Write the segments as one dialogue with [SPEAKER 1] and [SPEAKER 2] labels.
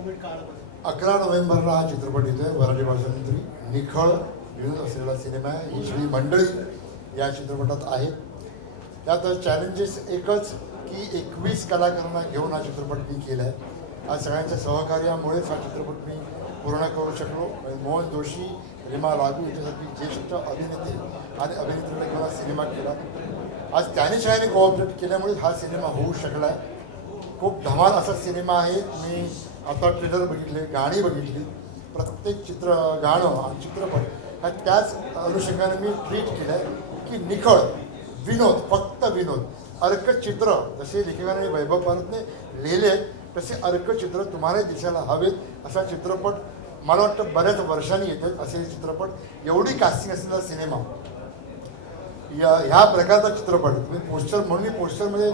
[SPEAKER 1] अकरा नोव्हेंबरला हा चित्रपट येतोय मराठी भाषामंत्री निखळ विनोद असलेला सिनेमा आहे. ही मंडळी या चित्रपटात आहेत. त्यात चॅलेंजेस एकच की एकवीस कलाकारांना घेऊन हा चित्रपट मी केला आहे आज सगळ्यांच्या सहकार्यामुळेच हा चित्रपट मी पूर्ण करू शकलो. मोहन जोशी रिमा लागू याच्यासाठी ज्येष्ठ अभिनेते आणि अभिनेत्रीला घेऊन हा सिनेमा केला. आज त्याने शाळेने कोऑपरेट केल्यामुळे हा सिनेमा होऊ शकला आहे खूप धमाल असा सिनेमा आहे. मी आता ट्रेलर बघितले गाणी बघितली प्रत्येक चित्र गाणं आणि चित्रपट ह्या त्याच अनुषंगाने मी ट्रीट केलं आहे की निखळ विनोद फक्त विनोद. अर्कचित्र जसे लेखकाने वैभव पानतने लिहिले आहेत, तसे अर्कचित्र तुम्हाला दिसायला हवेत असा चित्रपट मला वाटतं बऱ्याच वर्षांनी येतात असे चित्रपट. एवढी कास्टिंग असलेला सिनेमा या ह्या प्रकारचा चित्रपट म्हणजे तुम्ही पोस्टर म्हणून मी पोस्टरमध्ये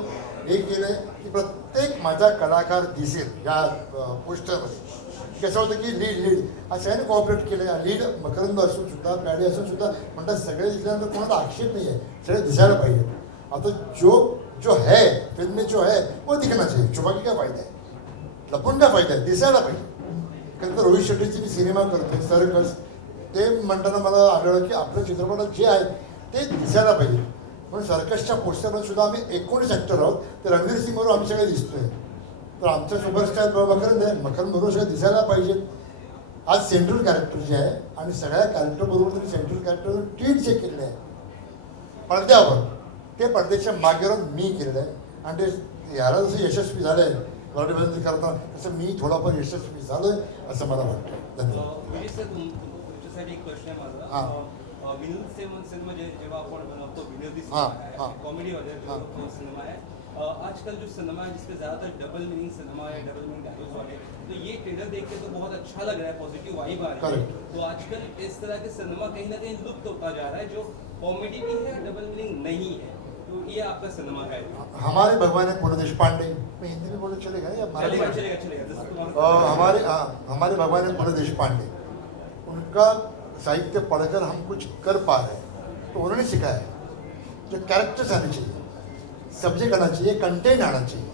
[SPEAKER 1] हे केलं आहे की प्रत्येक माझा कलाकार दिसेल या पोस्टरमध्ये कसं होतं की लीड लीड. हा सगळ्यांनी कॉपरेट केलं आहे लीड मकरंद असून सुद्धा पॅडी असून सुद्धा म्हणतात सगळे दिसल्यानंतर कोणाला आक्षेप नाही आहे सगळे दिसायला पाहिजे. आता जो जो है फिल्म में जो है वो दिखना चाहिए छुपा के क्या फायदा आहे? लपून काय फायदा आहे? दिसायला पाहिजे. कारण तर रोहित शेट्टीचे मी सिनेमा करते सर्कस ते म्हणताना मला आढळलं की आपल्या चित्रपटात जे आहे ते दिसायला पाहिजे. म्हणून सर्कसच्या पोस्टरमध्ये सुद्धा आम्ही एकोणीस ॲक्टर आहोत. तर रणवीर सिंग बरोबर आम्ही सगळे दिसतोय. तर आमच्या सुपरस्टार मकरंद आहे मकरंद बरोबर सगळे दिसायला पाहिजेत आज सेंट्रल कॅरेक्टर जे आहे आणि सगळ्या कॅरेक्टर बरोबर त्यांनी सेंट्रल कॅरेक्टर ट्रीट जे केलेले आहे पडद्यावर ते पडद्याच्या मागे राहून मी केलेलं आहे. आणि ते याला जसं यशस्वी झालं आहे मराठी करताना तसं मी थोडाफार यशस्वी झालो आहे असं मला वाटतं धन्यवाद. हा.
[SPEAKER 2] सिनेमा सिनेमा जेव्हा आपण बनवतो विनोदी सिनेमा. कॉमेडी वगैरह जो सिनेमा आजकल जो सिनेमा है जिसपे ज़्यादातर डबल मीनिंग सिनेमा है डबल मीनिंग डायलॉग्स वाले तो ये ट्रेलर देख के तो बहुत अच्छा लग रहा है पॉजिटिव वाइब आ रही है। तो आजकल इस तरह के सिनेमा कहीं ना कहीं लुप्त होता जा रहा है जो कॉमेडी भी है डबल मीनिंग नहीं है। तो ये आपका सिनेमा है।
[SPEAKER 1] हमारे भगवान है पूर्ण देशपांडे। मैं हिंदी में बोले चलेगा या
[SPEAKER 2] चलेगा? चलेगा चलेगा
[SPEAKER 1] हमारे हाँ हमारे भगवान है पूर्ण देशपांडे। उनका साहित्य पढ़कर हम कुछ कर पा रहे हैं तो उन्होंने सिखाया जो कैरेक्टर्स आने चाहिए सब्जेक्ट आना चाहिए कंटेंट आना चाहिए।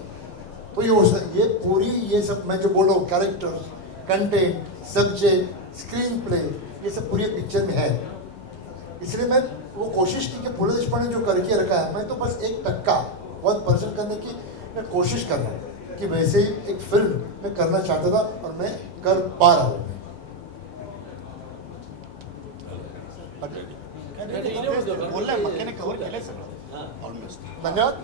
[SPEAKER 1] तो ये हो सक- ये पूरी, ये सब मैं जो बोल रहा हूँ characters content subject screenplay ये सब पूरी पिक्चर में है। इसलिए मैं वो कोशिश की कि पूरे पूर्ण देशपांडे जो करके रखा है, मैं तो बस एक टक्का वन परसेंट करने की मैं कोशिश कर रहा हूँ कि वैसे ही एक फ़िल्म मैं करना चाहता था और मैं कर पा रहा हूँ।
[SPEAKER 3] बोललाय मक्याने कव्हर केलंय सगळं. ऑलमोस्ट
[SPEAKER 1] धन्यवाद.